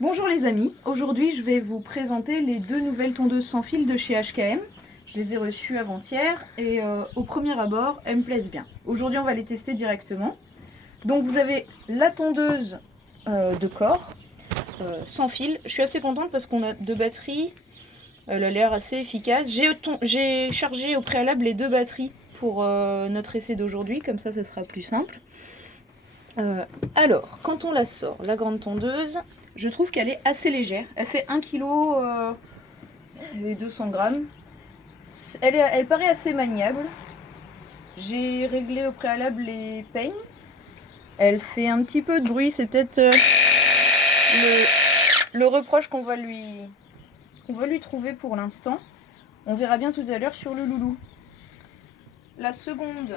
Bonjour les amis, aujourd'hui je vais vous présenter les deux nouvelles tondeuses sans fil de chez HKM. Je les ai reçues avant-hier et au premier abord elles me plaisent bien. Aujourd'hui on va les tester directement. Donc vous avez la tondeuse de corps sans fil. Je suis assez contente parce qu'on a deux batteries, elle a l'air assez efficace. J'ai chargé au préalable les deux batteries pour notre essai d'aujourd'hui, comme ça sera plus simple. Alors, quand on la sort, la grande tondeuse, je trouve qu'elle est assez légère. Elle fait 1 kg et 200 grammes. Elle paraît assez maniable. J'ai réglé au préalable les peignes. Elle fait un petit peu de bruit, c'est peut-être le reproche qu'on va lui trouver pour l'instant. On verra bien tout à l'heure sur le loulou. La seconde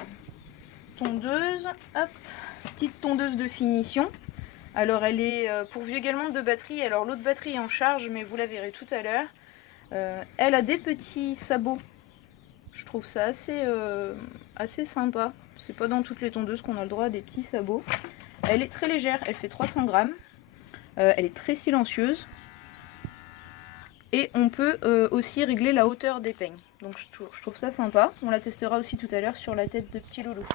tondeuse, hop, petite tondeuse de finition. Alors elle est pourvue également de deux batteries. Alors l'autre batterie est en charge, mais vous la verrez tout à l'heure. Elle a des petits sabots. Je trouve ça assez sympa. C'est pas dans toutes les tondeuses qu'on a le droit à des petits sabots. Elle est très légère, elle fait 300 grammes. Elle est très silencieuse. Et on peut aussi régler la hauteur des peignes. Donc je trouve ça sympa. On la testera aussi tout à l'heure sur la tête de petit loulou.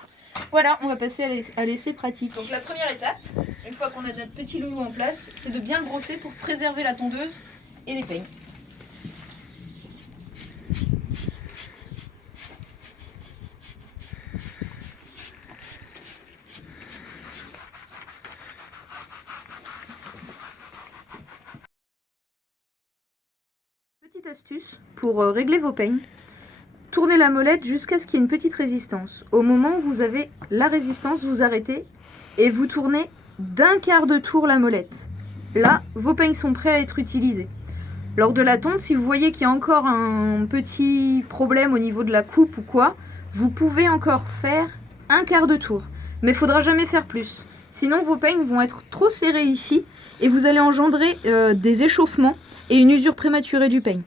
Voilà, on va passer à l'essai pratique. Donc la première étape, une fois qu'on a notre petit loulou en place, c'est de bien le brosser pour préserver la tondeuse et les peignes. Petite astuce pour régler vos peignes. Tournez la molette jusqu'à ce qu'il y ait une petite résistance. Au moment où vous avez la résistance, vous arrêtez et vous tournez d'un quart de tour la molette. Là, vos peignes sont prêts à être utilisés. Lors de la tonte, si vous voyez qu'il y a encore un petit problème au niveau de la coupe ou quoi, vous pouvez encore faire un quart de tour. Mais il ne faudra jamais faire plus. Sinon, vos peignes vont être trop serrés ici et vous allez engendrer des échauffements et une usure prématurée du peigne.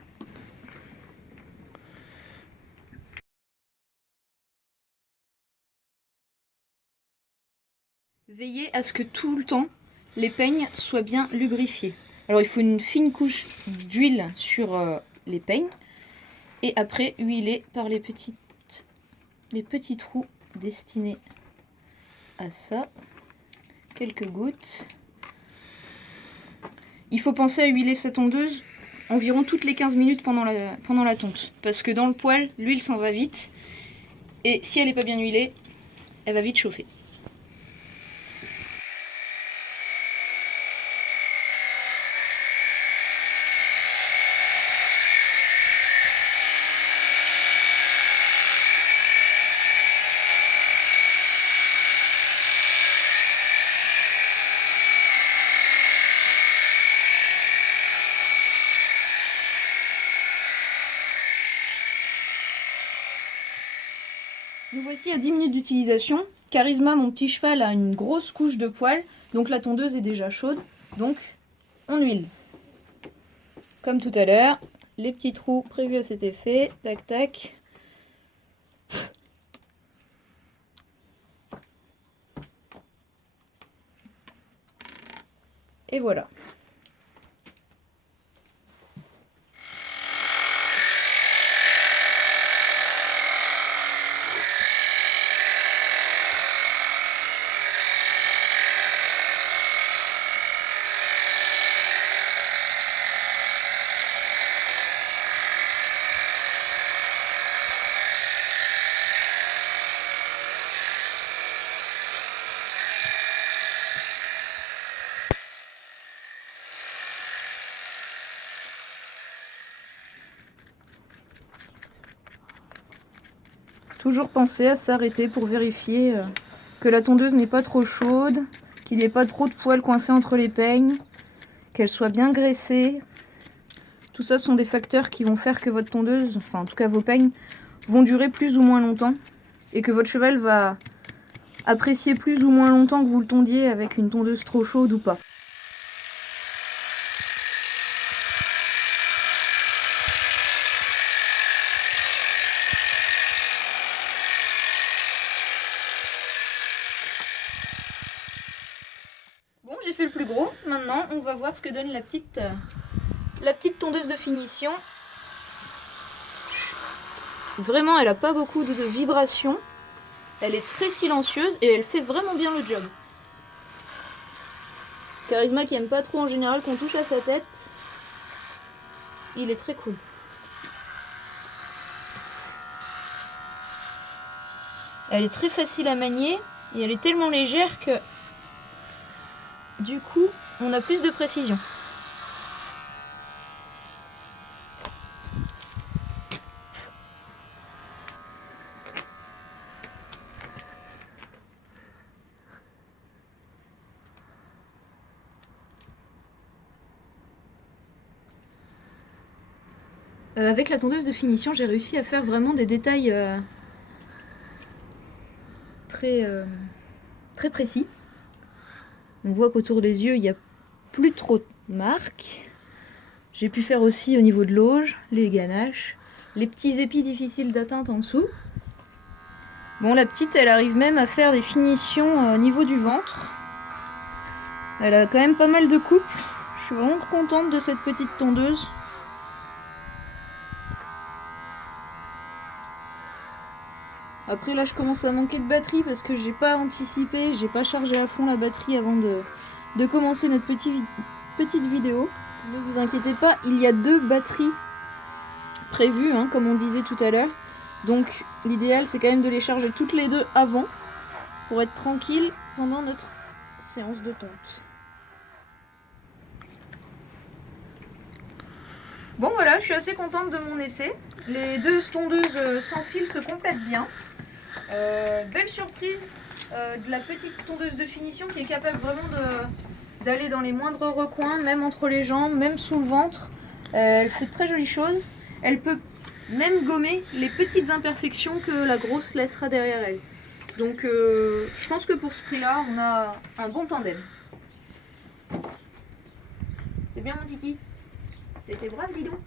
Veillez à ce que tout le temps, les peignes soient bien lubrifiés. Alors il faut une fine couche d'huile sur les peignes et après huiler par les petits trous destinés à ça. Quelques gouttes. Il faut penser à huiler sa tondeuse environ toutes les 15 minutes pendant la tonte. Parce que dans le poêle, l'huile s'en va vite. Et si elle n'est pas bien huilée, elle va vite chauffer. Nous voici à 10 minutes d'utilisation. Charisma, mon petit cheval, a une grosse couche de poils, donc la tondeuse est déjà chaude. Donc on huile. Comme tout à l'heure, les petits trous prévus à cet effet. Tac tac. Et voilà. Toujours penser à s'arrêter pour vérifier que la tondeuse n'est pas trop chaude, qu'il n'y ait pas trop de poils coincés entre les peignes, qu'elle soit bien graissée. Tout ça sont des facteurs qui vont faire que votre tondeuse, enfin en tout cas vos peignes, vont durer plus ou moins longtemps et que votre cheval va apprécier plus ou moins longtemps que vous le tondiez avec une tondeuse trop chaude ou pas. Bon, j'ai fait le plus gros. Maintenant, on va voir ce que donne la petite tondeuse de finition. Vraiment, elle n'a pas beaucoup de vibrations. Elle est très silencieuse et elle fait vraiment bien le job. Charisma qui aime pas trop en général qu'on touche à sa tête. Il est très cool. Elle est très facile à manier et elle est tellement légère que du coup on a plus de précision. Avec la tondeuse de finition, j'ai réussi à faire vraiment des détails très précis. On voit qu'autour des yeux, il n'y a plus trop de marques. J'ai pu faire aussi au niveau de l'auge, les ganaches, les petits épis difficiles d'atteinte en dessous. Bon, la petite, elle arrive même à faire des finitions au niveau du ventre. Elle a quand même pas mal de couples. Je suis vraiment contente de cette petite tondeuse. Après là je commence à manquer de batterie parce que j'ai pas anticipé, j'ai pas chargé à fond la batterie avant de commencer notre petite vidéo. Ne vous inquiétez pas, il y a 2 batteries prévues, hein, comme on disait tout à l'heure. Donc l'idéal c'est quand même de les charger toutes les 2 avant pour être tranquille pendant notre séance de tonte. Bon voilà, je suis assez contente de mon essai. Les 2 tondeuses sans fil se complètent bien. Belle surprise de la petite tondeuse de finition qui est capable vraiment d'aller dans les moindres recoins, même entre les jambes, même sous le ventre. Elle fait de très jolies choses. Elle peut même gommer les petites imperfections que la grosse laissera derrière elle. Donc je pense que pour ce prix-là, on a un bon tandem. C'est bien mon Titi. T'étais brave, dis donc.